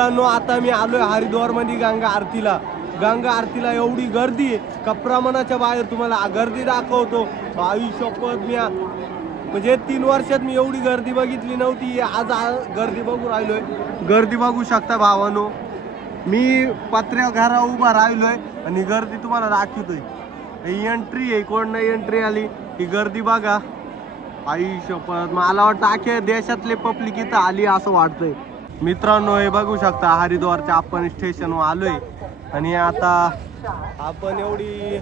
आता मी आलोय हरिद्वार मध्ये गंगा आरतीला एवढी गर्दी आहे का प्रमाणाच्या बाहेर. तुम्हाला गर्दी दाखवतो. शपथ मी म्हणजे 3 वर्षात मी एवढी गर्दी बघितली नव्हती. आज गर्दी बघू राहिलोय. गर्दी बघू शकता भावानो. मी पत्र्या घरा उभा राहिलोय आणि गर्दी तुम्हाला दाखवतोय. एंट्री आहे, कोण नाही एंट्री आली ही गर्दी बघा. शपथ मला वाटतं अख्ख्या देशातले पब्लिक इथं आली असं वाटतंय. मित्रांनो हे बघू शकता हरिद्वारच्या आपण स्टेशनवर आलोय आणि आता आपण एवढी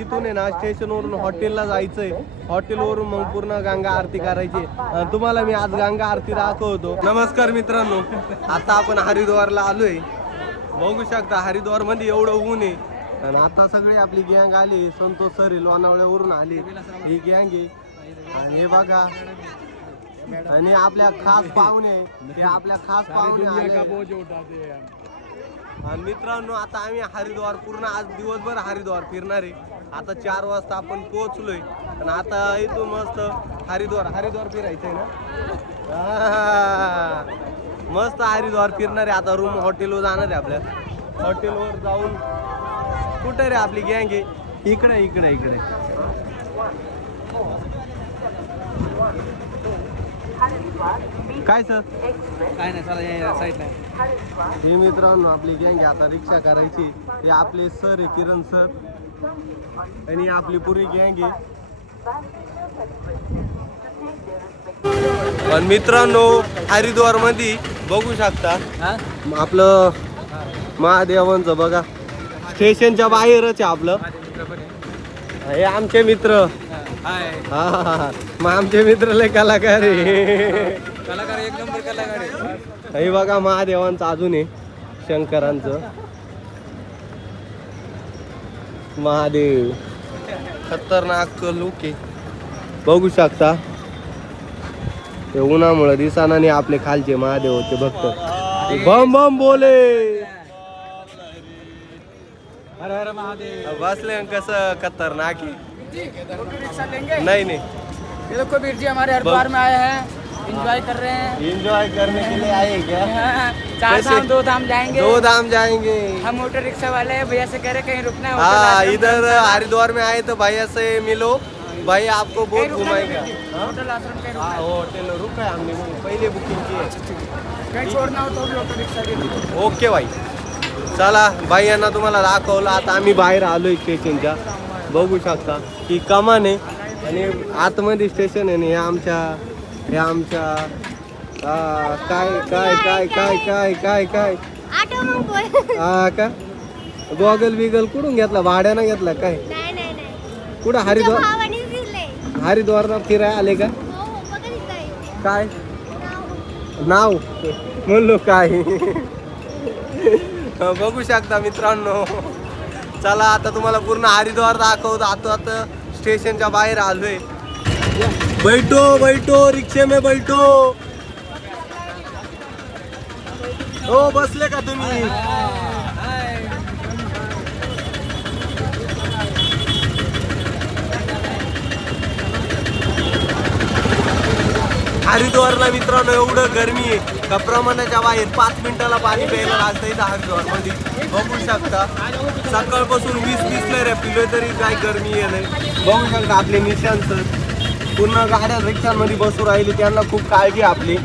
इथून आहे ना स्टेशनवरून हॉटेलला जायचंय. हॉटेलवरून मग पूर्ण गंगा आरती करायची. तुम्हाला मी आज गंगा आरती दाखवतो. नमस्कार मित्रांनो, आता आपण हरिद्वारला आलोय. बघू शकता हरिद्वार मध्ये एवढं ऊन आहे आणि आता सगळी आपली गँग आली. संतोष सर लोणावळ्यावरून आली ही गँग आहे. आणि हे बघा आणि आपल्या खास पाहुणे ते आपल्या खास पाहुणे आले. आणि मित्रांनो आता आम्ही हरिद्वार पूर्ण आज दिवसभर हरिद्वार फिरणार आहे. आता 4 वाजता आपण पोहोचलोय आणि आता इथून मस्त हरिद्वार फिरायचंय ना. मस्त हरिद्वार फिरणार आहे. आता रूम हॉटेलवर जाणार आहे. आपल्या हॉटेलवर जाऊन कुठे रे आपली गँग आहे. इकडे काय सर काय नाही चला या साईडला. हे मित्रांनो आपली गँग आता रिक्षा करायची. हे आपले सर आहे किरण सर आणि आपली पुरी गँग आहे. पण मित्रांनो हरिद्वार मध्ये बघू शकता आपलं महादेवांचं बघा स्टेशनच्या बाहेरच आहे आपलं. हे आमचे मित्र. हा मग आमचे मित्र लय कलाकार आहे. कलाकार एक नंबर कलाकार आहे. हे बघा महादेवांचं अजून आहे शंकरांचं. महादेव खतरनाक लुक आहे बघू शकता. ते उन्हामुळे दिसाना नाही आपले खालचे महादेव होते भक्त. बम बम बोले हर हर महादेव. बसले कसं खतरनाक आहे. नहीं ये लोग को वीर जी हमारे हरिद्वार में आए हैं, एंजॉय कर रहे हैं. एंजॉय करने के लिए आए क्या? 4 धाम 2 धाम जाएंगे. 2 धाम जाएंगे. हम ऑटो रिक्शा वाले हैं, भैया से कह रहे कहीं रुकना है. हाँ इधर हरिद्वार में आए तो भैया से मिलो. भाई आपको बहुत घुमाएगा. होटल आश्रम कहीं हाँ होटल रुका है हमने पहले बुकिंग की है. कहीं छोड़ना हो तो भी ऑटो रिक्शा के. ओके भाई चला भाई यांना तुम्हाला दाखवलं. आता आम्ही बाहेर आलोय स्टेशनच्या. बघू शकता की कमान आहे आणि आतमध्ये स्टेशन आहे. हे आमच्या काय हा का गॉगल बिगल कुठून घेतला भाड्यानं घेतला काय? कुठं हरिद्वारला फिराय आले का? काय नाव म्हणलो काय? बघू शकता मित्रांनो. चला आता तुम्हाला पूर्ण हरिद्वार दाखवतो. आता स्टेशनच्या बाहेर आलोय. बैठो रिक्षे में बैठो. हो बसले का तुम्ही? हरिद्वारला मित्रांनो एवढं गरमी आहे का प्रमाणाच्या बाहेर 5 मिनिटाला पाणी प्यायला लागतं इथं हरिद्वार मध्ये. बघू शकता सकाळपासून 20 लहऱ्या पिलोय तरी काय गरमी आहे नाही. बघू शकता आपले निशांत सर पूर्ण गाड्या रिक्षांमध्ये बसू राहिली. त्यांना खूप काळजी आपली.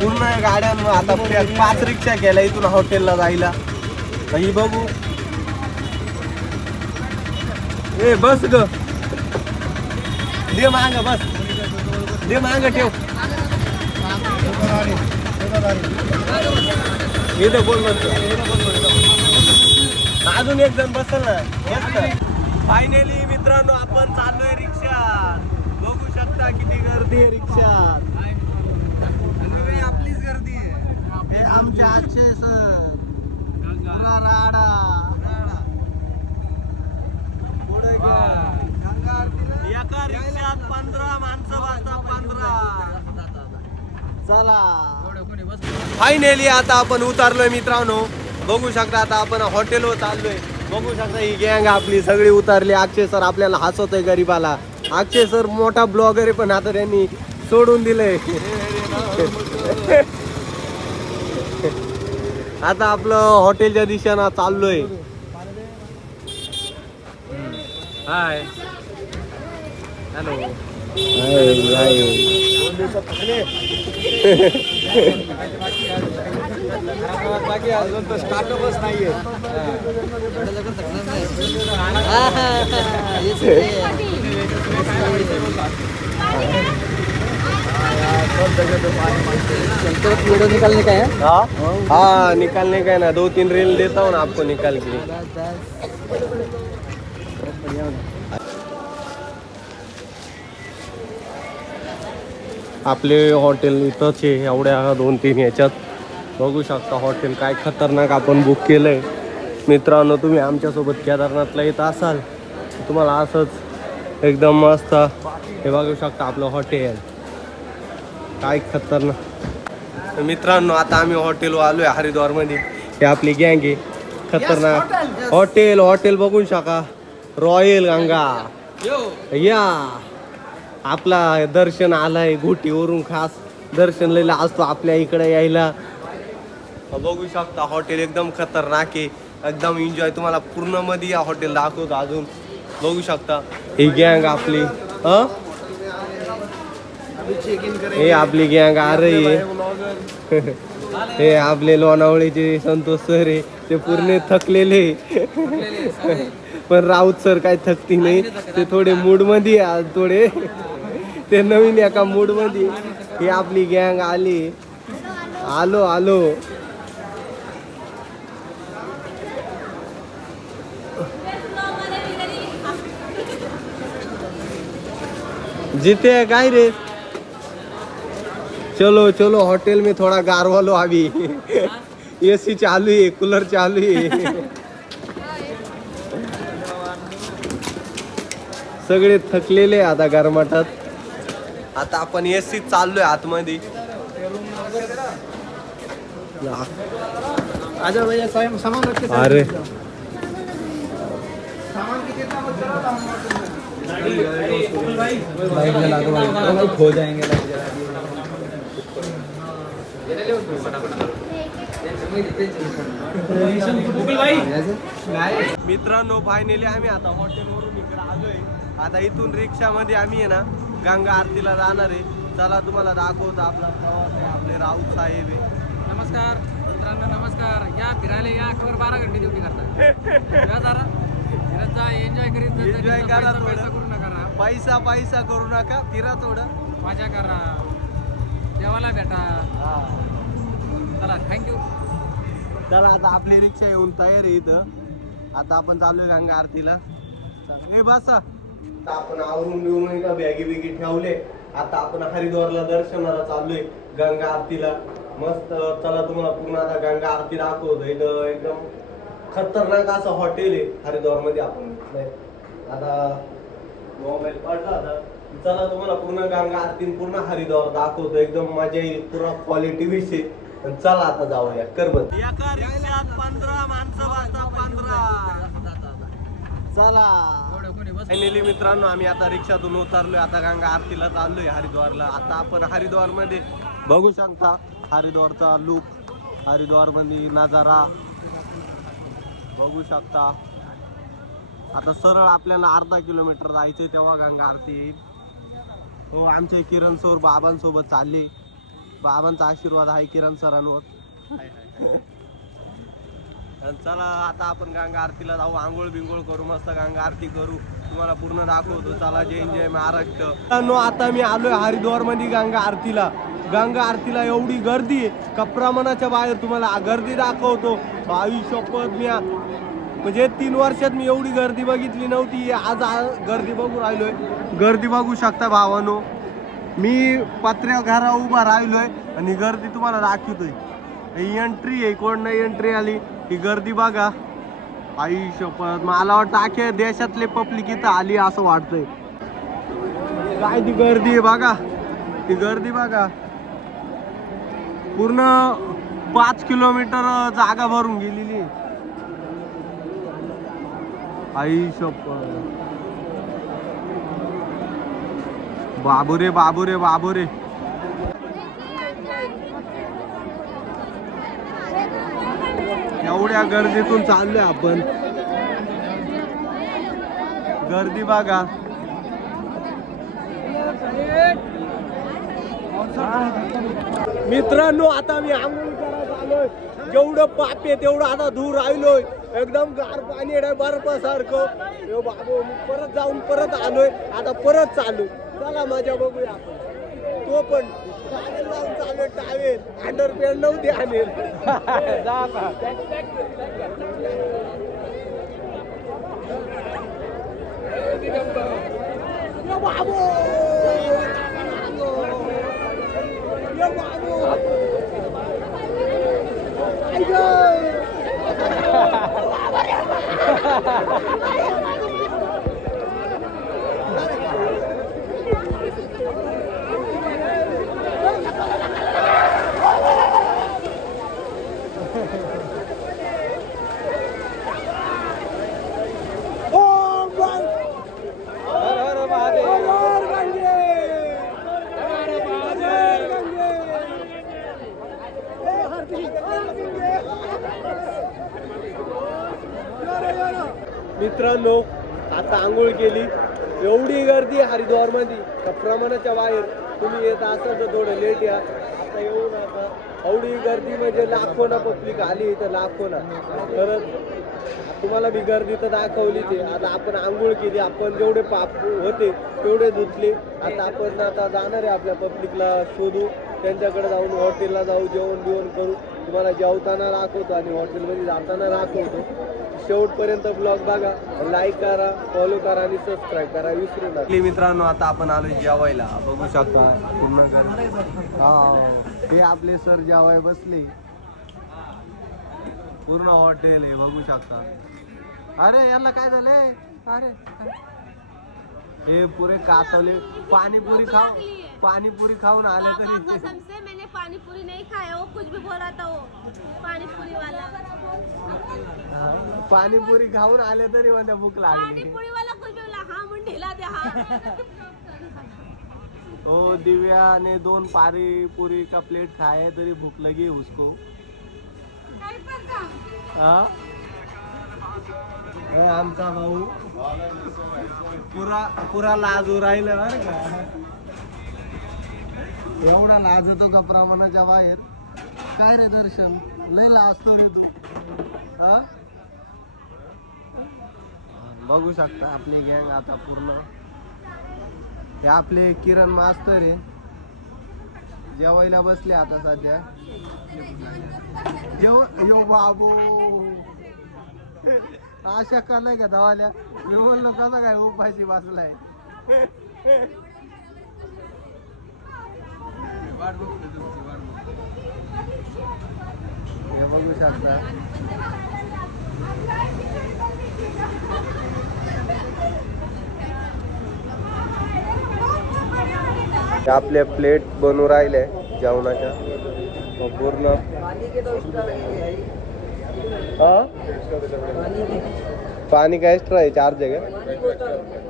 पूर्ण गाड्यांवर आता 5 रिक्षा केल्या इथून हॉटेलला जायला. ही बघू ए बस ग दे मांग बस दे मांग ठेव. इथं बोल अजून एक जण बसल ना. फायनली मित्रांनो आपण चाललोय रिक्षात. बघू शकता किती गर्दी आहे रिक्षात. आपलीच गर्दी आहे. हे आमचे आजचे सर राडा पुढे एका रिक्षात 15 माणसं बसतात. 15 चला फायनली आता आपण उतरलोय मित्रांनो. बघू शकता आता आपण हॉटेलवर चाललोय. बघू शकता ही गँग आपली सगळी उतरली. अक्षय सर आपल्याला हसवतोय गरीबाला. अक्षय सर मोठा ब्लॉगर आहे पण आता त्यांनी सोडून दिलंय. आता आपलं हॉटेलच्या दिशेनं चाललोय. Hi hello. बाकी अजून तर स्टार्टअपच नाहीये. वीडियो निकालने का है? हाँ निकालने का है ना, 2-3 रील देता हूँ ना आपको निकाल के. आपले हॉटेल इथंच आहे, एवढ्या 2-3 याच्यात बघू शकता. हॉटेल काय खतरनाक आपण बुक केलंय. मित्रांनो तुम्ही आमच्यासोबत केदारनाथला येत असाल तुम्हाला असंच एकदम मस्त हे बघू शकता आपलं हॉटेल काय खतरनाक. मित्रांनो आता आम्ही हॉटेलवर आलोय हरिद्वारमध्ये. हे आपली गँग आहे खतरनाक. हॉटेल बघू शका. रॉयल गंगा या आपला दर्शन आलाय घोटीवरून. खास दर्शन लिहिला असतो आपल्या इकडे यायला. बघू शकता हॉटेल एकदम खतरनाक आहे. एकदम एन्जॉय तुम्हाला पूर्ण मध्ये या हॉटेल दाखवतो अजून. बघू शकता ही गँग आपली. हे आपली गँग आ रही आहे. हे आपले लोणावळेचे संतोष सर आहे ते पूर्ण थकलेले. पण राऊत सर काय थकती नाही. ते थोडे मूड मध्ये आज थोडे ते नवीन एका मूड मध्ये. ही आपली गँग आली. आलो जीते काय रे. चलो होटल में थोड़ा गारवा लो अभी. एसी चालू आहे, कूलर चालू आहे. सगळे थकलेले आता गरमाटात. आता आपण एसी चाललोय आतमध्ये. आजा भैया सामान रख के. अरे लाइट जला दो भाई, खो जाएंगे. मित्रांनो फायनली आम्ही आता हॉटेलवरून इकडे आलोय. आता इथून रिक्षामध्ये आम्ही आहे ना गंगा आरतीला जाणार आहे. चला तुम्हाला दाखवतो आपला प्रवास आहे. आपले राऊत साहेब आहे. नमस्कार मित्रांनो, नमस्कार. या फिरायला या, खबर 12 घंटे ड्युटी करता. या जरा फिरत जा, एन्जॉय करीत जा. Enjoy करा थोडं. पैसा करू नका ना. पैसा करू नका, फिरा थोडं. मजा करा, देवाला भेटा. चला थँक्यू. चला आता आपली रिक्षा येऊन तयार आहे इथं. आता आपण चाललोय गंगा आरतीला. ए बसा. आता आपण आवरून बिवरून एका बॅगी बिगी ठेवले. आता आपण हरिद्वारला दर्शनाला चाललोय गंगा आरतीला. मस्त. चला तुम्हाला पूर्ण आता गंगा आरती दाखवतो. इथं एकदम खतरनाक असं हॉटेल आहे हरिद्वार मध्ये. आपण आता मोबाईल पडला आता. चला तुम्हाला पूर्ण गंगा आरती पूर्ण हरिद्वार दाखवतो. एकदम मजा येईल. पूर्ण क्वालिटी विषय. चला आता जाऊया करबत. एका रिक्षात 15 माणसं बसतात. 15. चला फायनली मित्रांनो आम्ही आता रिक्षातून उतरलोय. आता गंगा आरतीला चाललोय हरिद्वारला. आता आपण हरिद्वार मध्ये बघू शकता हरिद्वारचा लुक, हरिद्वार मध्ये नजारा बघू शकता. आता सरळ आपल्याला अर्धा किलोमीटर जायचंय तेव्हा गंगा आरती येईल. हो आमचे किरण सर बाबांसोबत चालले. बाबांचा आशीर्वाद आहे किरण सरांवर. चला आता आपण गंगा आरतीला जाऊ. आंघोळ बिंघोळ करू, मस्त गंगा आरती करू. तुम्हाला पूर्ण दाखवतो. चला जय जय महाराष्ट्र. आता मी आलोय हरिद्वार मध्ये गंगा आरतीला. गंगा आरतीला एवढी गर्दी आहे का प्रमाणाच्या बाहेर. तुम्हाला गर्दी दाखवतो. शपथ मी म्हणजे 3 वर्षात मी एवढी गर्दी बघितली नव्हती. आज गर्दी बघू राहिलोय. गर्दी बघू शकता भावानो. मी पत्र्या घरा उभा राहिलोय आणि गर्दी तुम्हाला दाखवतोय. एंट्री आहे, कोण नाही एंट्री आली. ही गर्दी बघा. आई शपथ मला वाटतं अख्ख्या देशातले पब्लिक इथं आली असं वाटतंय. काय ती गर्दी आहे बघा. ती गर्दी बघा. पूर्ण 5 किलोमीटर जागा भरून गेलेली. आई शपथ. बाबूरे बाबूरे बाबूरे. एवढ्या गर्दीतून चाललोय आपण. गर्दी बघा. मित्रांनो आता मी आंघोळ करायला आलोय. जेवढं पाप आहे तेवढं आता दूर राहिलोय. एकदम गार पाणी आहे बर्फासारखं. बाबू मी परत जाऊन परत आलोय. आता परत चालू. चला मजा बघूया आपण. तो पण टावेल लावून चालू. टावेल अंडरपॅन्ट नव्हते आणेल. जा का बाबू मित्रांनो आता आंघोळ केली. एवढी गर्दी हरिद्वार मध्ये प्रमाणाच्या बाहेर. तुम्ही येत असाल तर थोडं लेट या. आता येऊ नका. एवढी गर्दी म्हणजे लाखोना पब्लिक आली इथं. लाखोना खरंच तुम्हाला मी गर्दी तर दाखवलीच आहे. आता आपण आंघोळ केली. आपण जेवढे पाप होते तेवढे धुतले. आता जाणार आहे आपल्या पब्लिकला शोधू. त्यांच्याकडे जाऊन हॉटेलला जाऊ. जेवण बिवण करू. तुम्हाला जेवताना दाखवतो आणि हॉटेलमध्ये जाताना दाखवतो. शेवटपर्यंत ब्लॉग बघा. लाईक करा, फॉलो करा आणि सबस्क्राईब करा विसरू नका. मित्रांनो आता आपण आलो जेवायला. बघू शकता पूर्ण हे आपले सर जेवाय बसले. पूर्ण हॉटेल आहे बघू शकता. अरे यांना काय झालंय. अरे हे पुरे कातवले. पाणीपुरी खाऊन आले तरी. कसम से मैंने पानीपुरी नहीं खाया. वो कुछ भी बोला था वो पानीपुरी वाला. पाणीपुरी खाऊन आले तरी म्हणजे भूक लागली. पानीपुरी वाला कुछ भी बोला. हाँ मुंड हिला दे. हाँ ओ दिव्या ने 2 पानीपुरी का प्लेट खाया तरी भूक लगी उसको. हाँ आमचा भाऊ पुरा लाजू राहिला बरं का. एवढा लाजतो का प्रमाणाच्या बाहेर. काय रे दर्शन लय लाजतो रे तू. हा बघू शकता आपली गँग आता पूर्ण. हे आपले किरण मास्तर आहे. जेवायला बसले आता सध्या. यो बाबू अशा कलाय का धावाल्या. मी म्हणलो कसा काय उपाशी बसलाय. हे बघू शकता. आपल्या प्लेट बनवून राहिल्या जेवणाच्या पूर्ण. हाँ पानी का एक्स्ट्रा है. चार्ज है क्या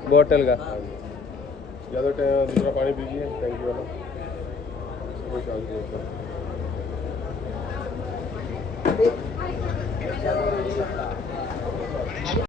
बोतल का. दूसरा पानी पीजिए. थैंक यू वाला कोई चार्ज नहीं.